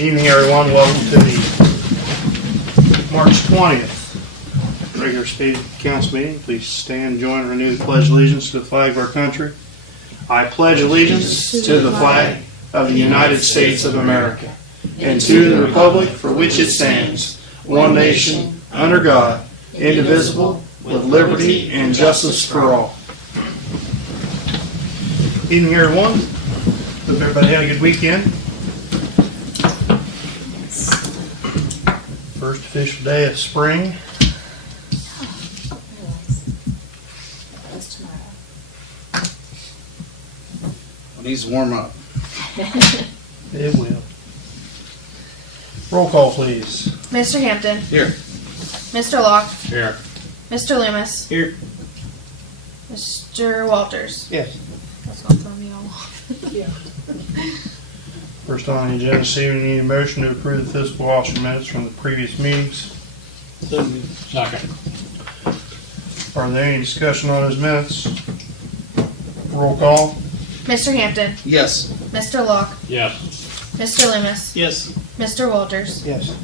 Evening, everyone. Welcome to the March 20th regular state council meeting. Please stand and join and renew the pledge of allegiance to the flag of our country. I pledge allegiance to the flag of the United States of America and to the republic for which it stands, one nation, under God, indivisible, with liberty and justice for all. Evening, everyone. Hope everybody had a good weekend. First official day of spring. That's tomorrow. It needs to warm up. It will. Roll call, please. Mr. Hampton. Here. Mr. Locke. Here. Mr. Loomis. Here. Mr. Walters. Yes. That's not from me all. First on the agenda this evening, need a motion to approve the fiscal officer minutes from the previous meetings. Second. Are there any discussion on those minutes? Roll call. Mr. Hampton. Yes. Mr. Locke. Yes. Mr. Loomis. Yes. Mr. Walters. Yes.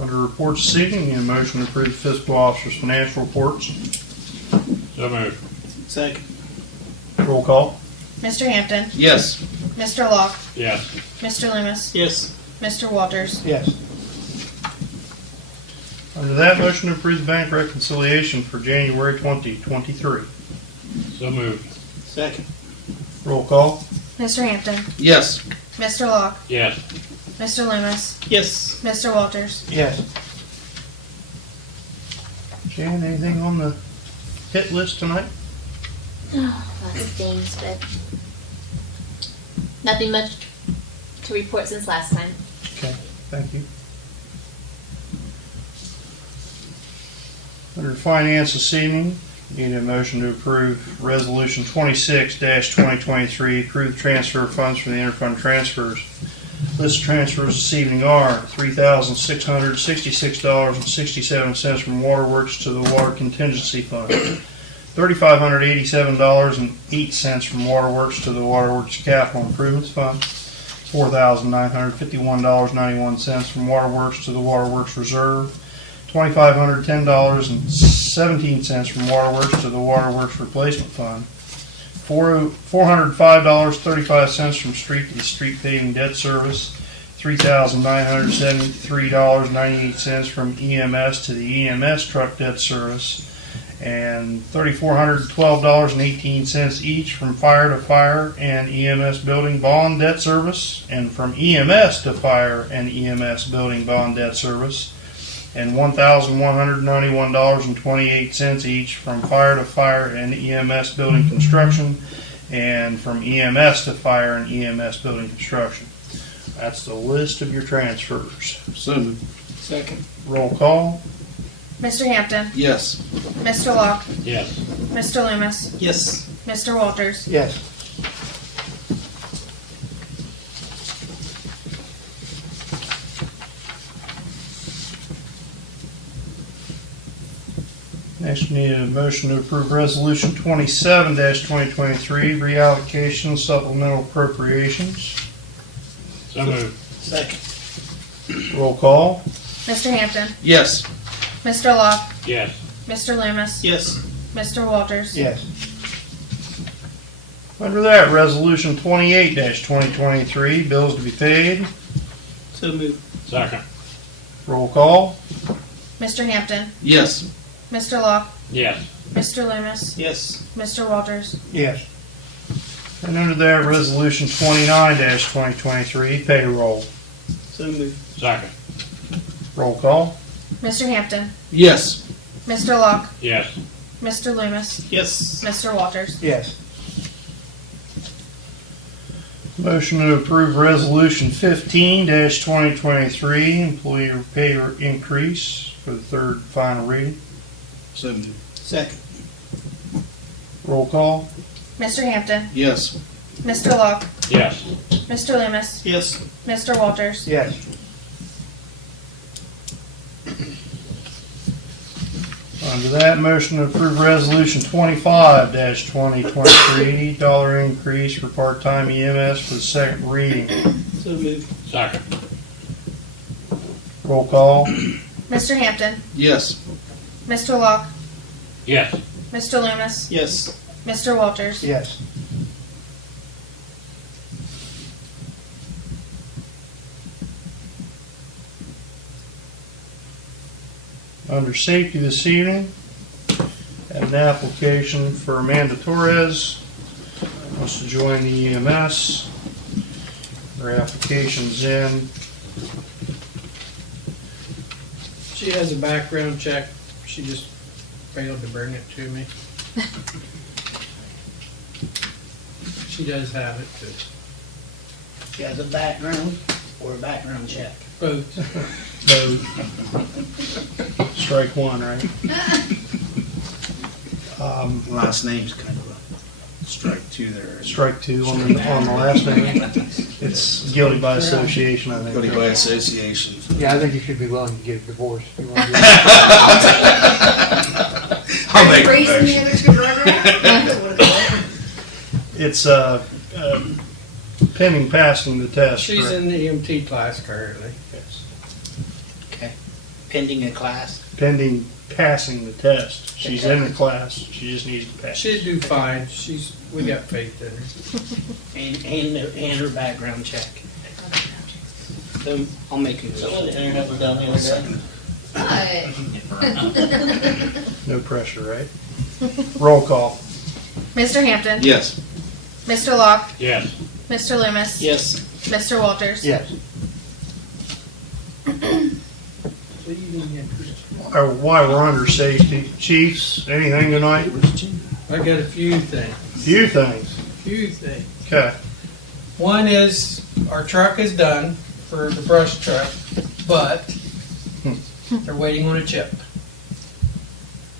Under reports this evening, need a motion to approve the fiscal officer's financial reports. So moved. Second. Roll call. Mr. Hampton. Yes. Mr. Locke. Yes. Mr. Loomis. Yes. Mr. Walters. Yes. Under that, motion to approve the bank reconciliation for January 2023. So moved. Second. Roll call. Mr. Hampton. Yes. Mr. Locke. Yes. Mr. Loomis. Yes. Mr. Walters. Yes. Jan, anything on the hit list tonight? Oh, lots of things, but nothing much to report since last time. Okay, thank you. Under finance this evening, need a motion to approve resolution 26-2023, approve transfer of funds from the interfund transfers. List of transfers this evening are $3,666.67 from Waterworks to the Water Contingency Fund, $3,587.08 from Waterworks to the Waterworks Capital Improvements Fund, $4,951.91 from Waterworks to the Waterworks Reserve, $2,510.17 from Waterworks to the Waterworks Replacement Fund, $405.35 from Street to the Street Paving Debt Service, $3,973.98 from EMS to the EMS Truck Debt Service, and $3,412.18 each from Fire to Fire and EMS Building Bond Debt Service, and from EMS to Fire and EMS Building Bond Debt Service, and $1,191.28 each from Fire to Fire and EMS Building Construction, and from EMS to Fire and EMS Building Construction. That's the list of your transfers. So moved. Second. Roll call. Mr. Hampton. Yes. Mr. Locke. Yes. Mr. Loomis. Yes. Mr. Walters. Yes. Next, we need a motion to approve resolution 27-2023, reallocation supplemental appropriations. So moved. Second. Roll call. Mr. Hampton. Yes. Mr. Locke. Yes. Mr. Loomis. Yes. Mr. Walters. Yes. Under that, resolution 28-2023, bills to be paid. So moved. Second. Roll call. Mr. Hampton. Yes. Mr. Locke. Yes. Mr. Loomis. Yes. Mr. Walters. Yes. And under that, resolution 29-2023, payroll. So moved. Second. Roll call. Mr. Hampton. Yes. Mr. Locke. Yes. Mr. Loomis. Yes. Mr. Walters. Yes. Motion to approve resolution 15-2023, employee pay increase for the third final reading. So moved. Second. Roll call. Mr. Hampton. Yes. Mr. Locke. Yes. Mr. Loomis, Yes. Mr. Walters, Yes. Under that, motion to approve resolution 25-2023, $80 increase for part-time EMS for the second reading. So moved. Second. Roll call. Mr. Hampton, Yes. Mr. Locke, Yes. Mr. Loomis, Yes. Mr. Walters, Yes. Under safety this evening, had an application for Amanda Torres, wants to join the EMS. Her application's in. She has a background check. She just failed to bring it to me. She does have it, but She has a background or a background check. both. No. Strike one, right? Last name's kind of a strike two there. Strike two on the last name. It's guilty by association, I think. Guilty by association. Yeah, I think you should be willing to get a divorce. You want to I'll make a Raising the motion. other two It's pending passing the test. She's correct? in the EMT class currently. Yes. Okay. Pending a class. Pending passing the test. She's in the class. She just needs to pass. She'd do fine. We got faith in her. And her background check. So I'll make a motion. No pressure, right? Roll call. Mr. Hampton, Yes. Mr. Locke, Yes. Mr. Loomis, Yes. Mr. Walters, Yes. While we're under safety, chiefs, anything tonight? I got a few things. Few things. Okay. One is our truck is done for the brush truck, but they're waiting on a chip,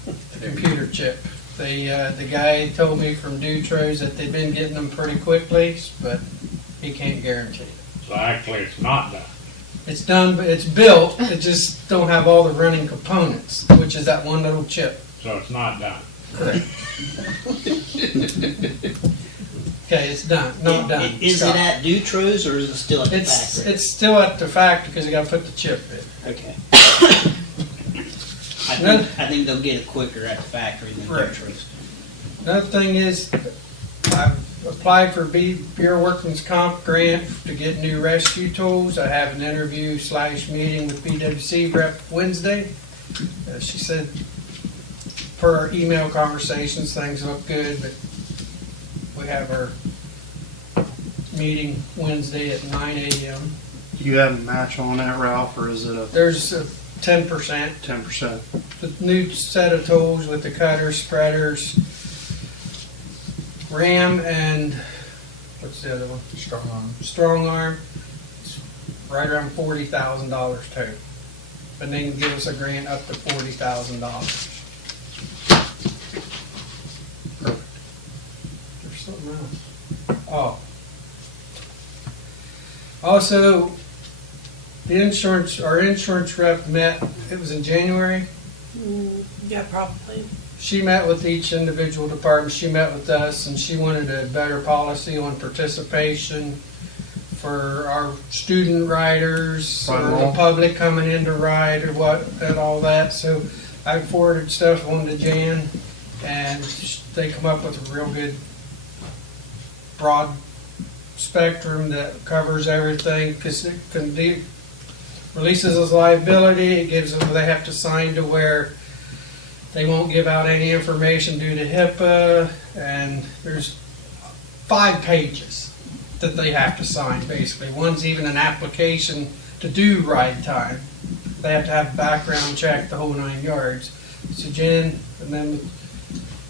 a computer chip. The guy told me from Dutros that they've been getting them pretty quickly, but he can't guarantee it. So actually, it's not done. It's done, but it's built. It just don't have all the running components, which is that one little chip. So it's not done. Correct. Okay, it's done. Not done. Is it at Dutros or is it still at the factory? It's still at the factory because you got to put the chip in. Okay. I think they'll get it quicker at the factory than Right. Dutros. Another thing is, I've applied for Bureau Workman's Comp grant to get new rescue tools. I have an interview/meeting with BWC rep Wednesday. She said, per our email conversations, things look good, but we have our meeting Wednesday at 9 a.m. Do you have a match on that, Ralph, or is it a There's a 10%. 10%? The new set of tools with the cutters, spreaders, ram, and what's the other one? Strong arm. Strong arm. It's right around $40,000 total. But they can give us a grant up to $40,000. There's something else. Oh. Also, our insurance rep met, it was in January. Yeah, probably. She met with each individual department, she met with us, and she wanted a better policy on participation for our student riders, or the Payroll. public coming in to ride, or what, and all that. So I forwarded stuff on to Jan, and they come up with a real good broad spectrum that covers everything, because it can be, releases as liability, it gives them, they have to sign to where they won't give out any information due to HIPAA, and there's 5 pages that they have to sign, basically. One's even an application to do ride time. They have to have background check, the whole 9 yards. So Jen, and then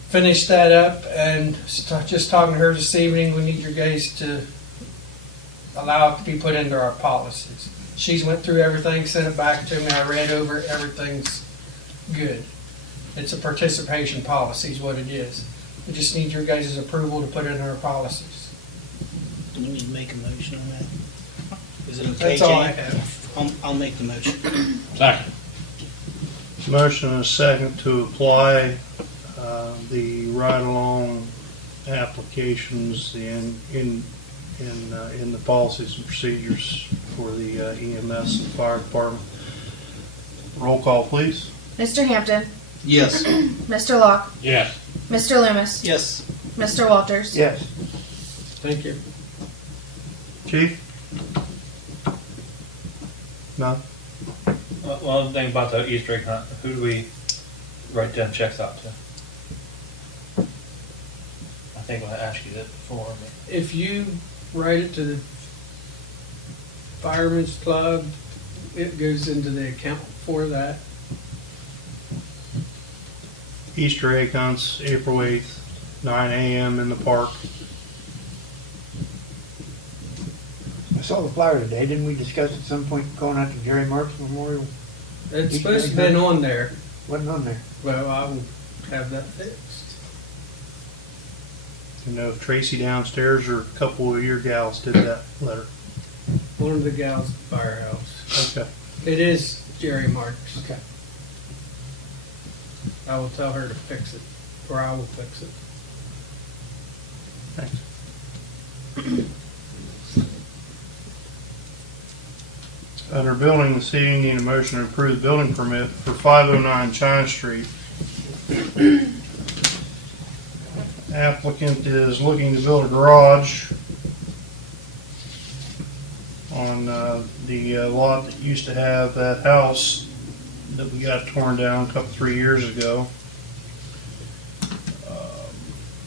finish that up, and just talking to her this evening, we need your guys to allow it to be put into our policies. She's went through everything, sent it back to me, I read over it, everything's good. It's a participation policy is what it is. We just need your guys' approval to put it in our policies. Do we need to make a motion on that? Is it okay, That's all I Jane? have. I'll make the motion. Second. Motion and a second to apply the ride-along applications in the policies and procedures for the EMS and fire department. Roll call, please. Mr. Hampton, Yes. Mr. Locke, Yes. Mr. Loomis, Yes. Mr. Walters. Yes. Thank you. Chief? No? One thing about the Easter egg hunt, who do we write them checks out to? I think I asked you that before. If you write it to the Fireman's Club, it goes into the account for that. Easter egg hunts, April 8th, 9 a.m. in the park. I saw the flyer today. Didn't we discuss at some point going out to Jerry Marks Memorial? It's supposed to have been on there. Wasn't on there. Well, I will have that fixed. You know, if Tracy downstairs or a couple of your gals did that letter. One of the gals at the firehouse. Okay. It is Jerry Marks. Okay. I will tell her to fix it, or I will fix it. Thanks. Under building this evening, need a motion to approve the building permit for 509 China Street. Applicant is looking to build a garage on the lot that used to have that house that we got torn down a couple, 3 years ago.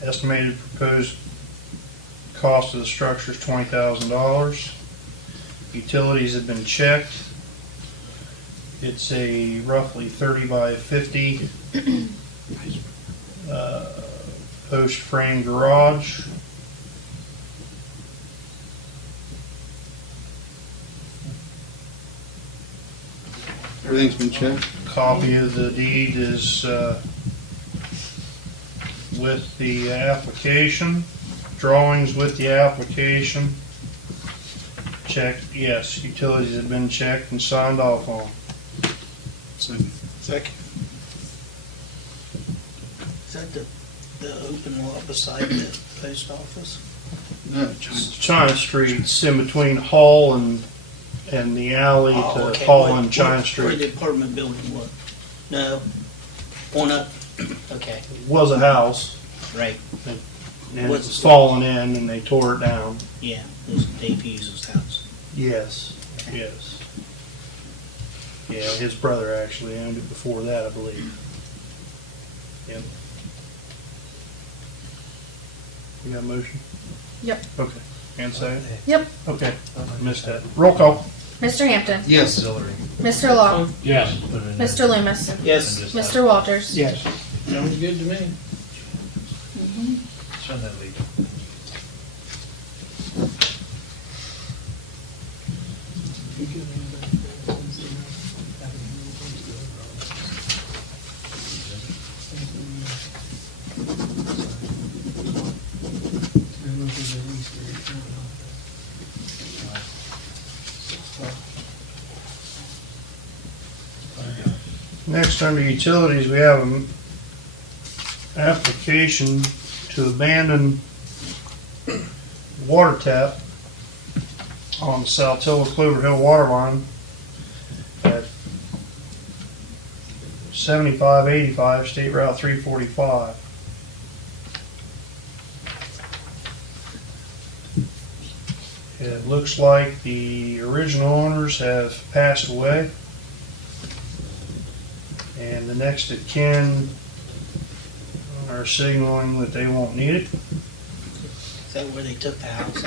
Estimated proposed cost of the structure is $20,000. Utilities have been checked. It's a roughly 30 by 50 post frame garage. Everything's been checked? Copy of the deed is with the application. Drawings with the application. Checked, yes. Utilities have been checked and signed off on. Second. Is that the open lot beside the post office? No, It's China Street. It's in between Hall and the alley to okay. Hall Where- and China Where Street. the apartment building was? No. One up. Okay, Was a house right. and What's it's the- fallen in and they tore it down. Yeah, it was Dave Hughes' house. Yes, yes. Yeah, his brother actually owned it before that, I believe. Yep. You got a motion? Yep. Okay. And second? Yep. Okay. Missed that. Roll call. Mr. Hampton, Yes. Mr. Locke, Yes. Mr. Loomis, Yes. Mr. Walters. Yes. Sounds good to me. Show that lead. Next, under utilities, we have an application to abandon water tap on the Saltillo Clover Hill water line at 7585 State Route 345. It looks like the original owners have passed away, and the next of kin are signaling that they won't need it. Is that where they took the house?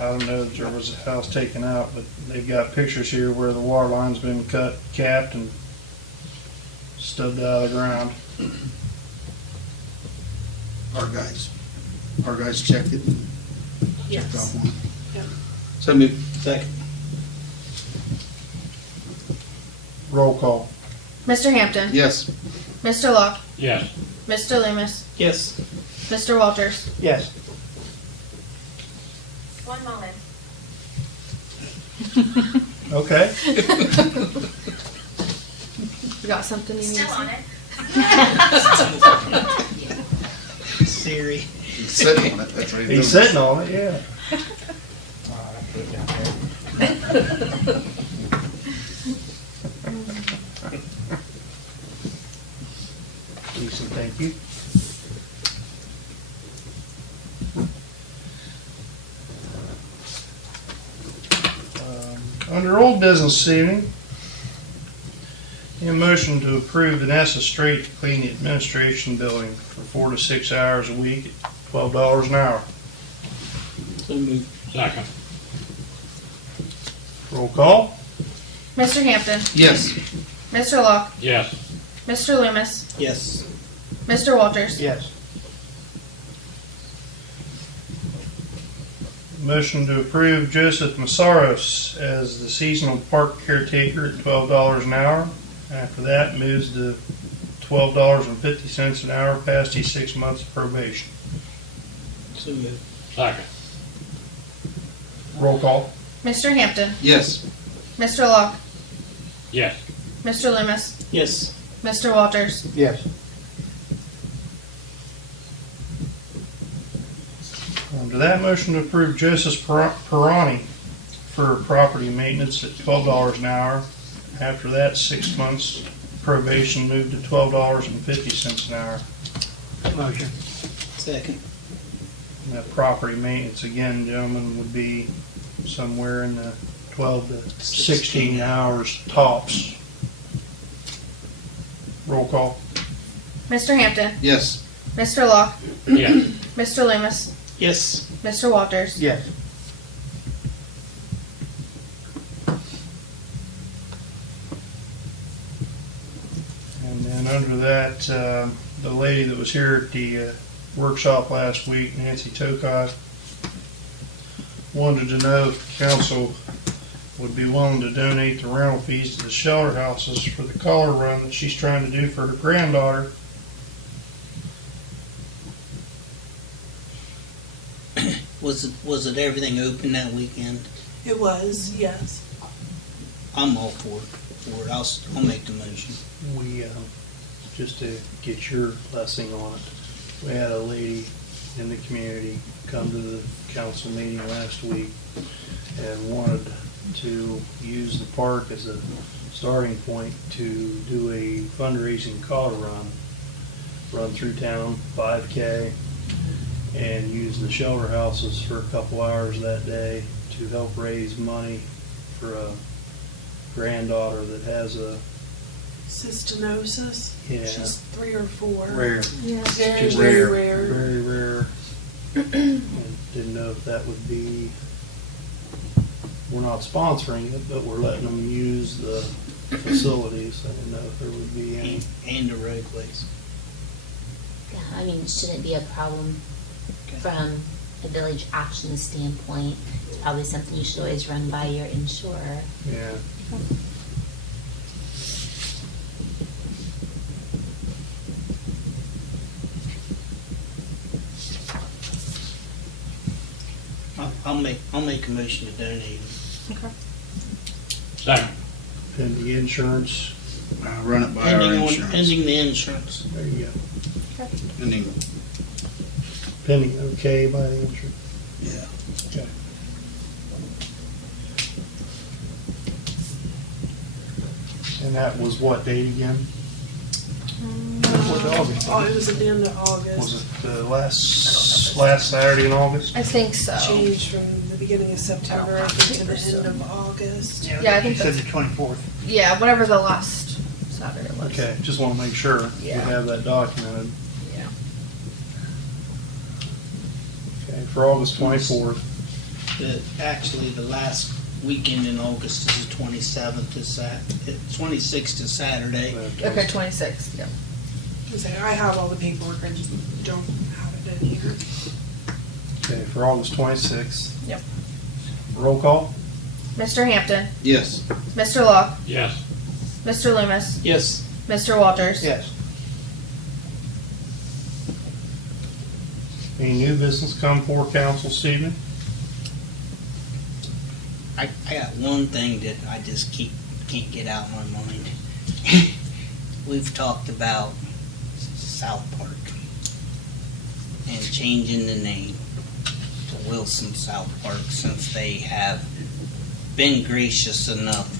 I don't know if there was a house taken out, but they've got pictures here where the water line's been cut, capped, and stubbed out of the ground. Our guys checked it. Checked off one. So moved. Second. Roll call. Mr. Hampton, Yes. Mr. Locke, Yes. Mr. Loomis, Yes. Mr. Walters. Yes. 1 moment. Okay. You got something you need to say? Siri. He's sitting on it, that's what he's doing. He's sitting on it, yeah. Decent, thank you. Under old business this evening, a motion to approve Vanessa Strait to clean the administration building for 4 to 6 hours a week at $12 an hour. So moved. Second. Roll call? Mr. Hampton, Yes. Mr. Locke, Yes. Mr. Loomis, Yes. Mr. Walters. Yes. Motion to approve Joseph Massaros as the seasonal park caretaker at $12 an hour. After that, moves to $12.50 an hour past his 6 months of probation. So moved. Second. Roll call? Mr. Hampton, Yes. Mr. Locke, Yes. Mr. Loomis, Yes. Mr. Walters. Yes. To that motion to approve Joseph Perani for property maintenance at $12 an hour. After that, 6 months probation, moved to $12.50 an hour. Motion. Second. And that property maintenance, again, gentlemen, would be somewhere in the 12 to 16 hours tops. Roll call? Mr. Hampton, Yes. Mr. Locke, Yes. Mr. Loomis, Yes. Mr. Walters. Yes. And then under that, the lady that was here at the workshop last week, Nancy Tokie, wanted to know if the council would be willing to donate the rental fees to the shelter houses for the color run that she's trying to do for her granddaughter. Was it everything open that weekend? It was, yes. I'm all for it. I'll make the motion. We, just to get your blessing on it, we had a lady in the community come to the council meeting last week and wanted to use the park as a starting point to do a fundraising color run through town, 5K, and use the shelter houses for a couple hours that day to help raise money for a granddaughter that has a Cystinosis. Yeah. She's 3 or 4. rare, Very, just very rare, rare. very rare. And didn't know if that would be, we're not sponsoring it, but we're letting them use the facilities. I didn't know if there would be any. And the roadways. Yeah, I mean, it shouldn't be a problem from a village action standpoint. It's probably something you should always run by your insurer. Yeah. I'll make a motion to donate. Second. And the insurance, Run it by our insurance. Ending the insurance. there you go. Ending, Pending okay by the insurance. yeah. Okay. And that was what date again? August. Oh, it was at the end of August. Was it last Saturday in August? I think so. Changed from the beginning of September I think, to the end of August. Yeah, I think Said that's, the 24th. yeah, whatever the last Saturday was. Okay, just want to make sure we Yeah. have that documented. Yeah. Okay, for August 24th. Actually, the last weekend in August is the 27th. 26th is Saturday. Okay, 26th, yeah. I have all the paperwork, I just don't have it in here. Okay, for August 26th. Yep. Roll call? Mr. Hampton, Yes. Mr. Locke, Yes. Mr. Loomis, Yes. Mr. Walters. Yes. Any new business come before council this evening? I got one thing that I just can't get out of my mind. We've talked about Southpark and changing the name to Wilson Southpark since they have been gracious enough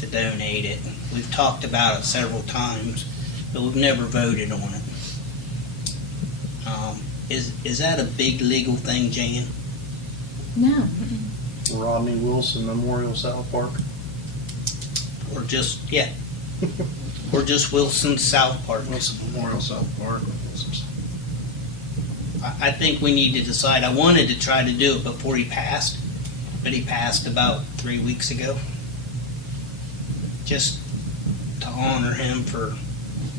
to donate it. We've talked about it several times, but we've never voted on it. Is that a big legal thing, Jan? No. Rodney Wilson Memorial South Park. Or just, yeah. Or just Wilson Southpark? Wilson Memorial South Park. I think we need to decide. I wanted to try to do it before he passed, but he passed about 3 weeks ago. Just to honor him for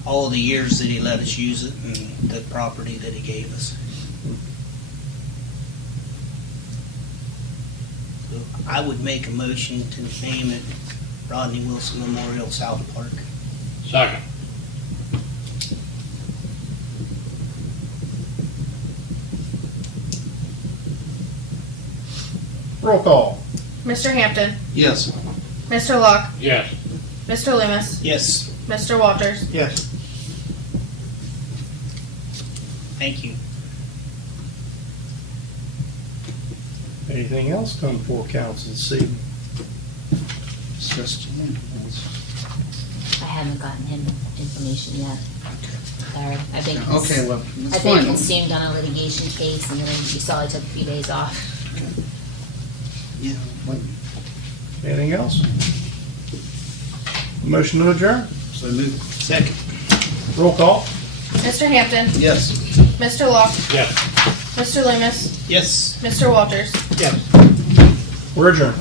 all the years that he let us use it and the property that he gave us. So I would make a motion to name it Rodney Wilson Memorial South Park. Second. Roll call. Mr. Hampton, Yes. Mr. Locke, Yes. Mr. Loomis, Yes, Mr. Walters. Yes. thank you. Anything else come before council this evening? Discuss Jan. I haven't gotten him information yet. Sorry. I've been, Okay, well, that's I've been fine. consumed on a litigation case, and then you saw I took a few days off. Yeah, well, Anything else? Motion to adjourn. so move. Second. Roll call. Mr. Hampton, Yes. Mr. Locke, Yes. Mr. Loomis, Yes. Mr. Walters. Yes. We're adjourned.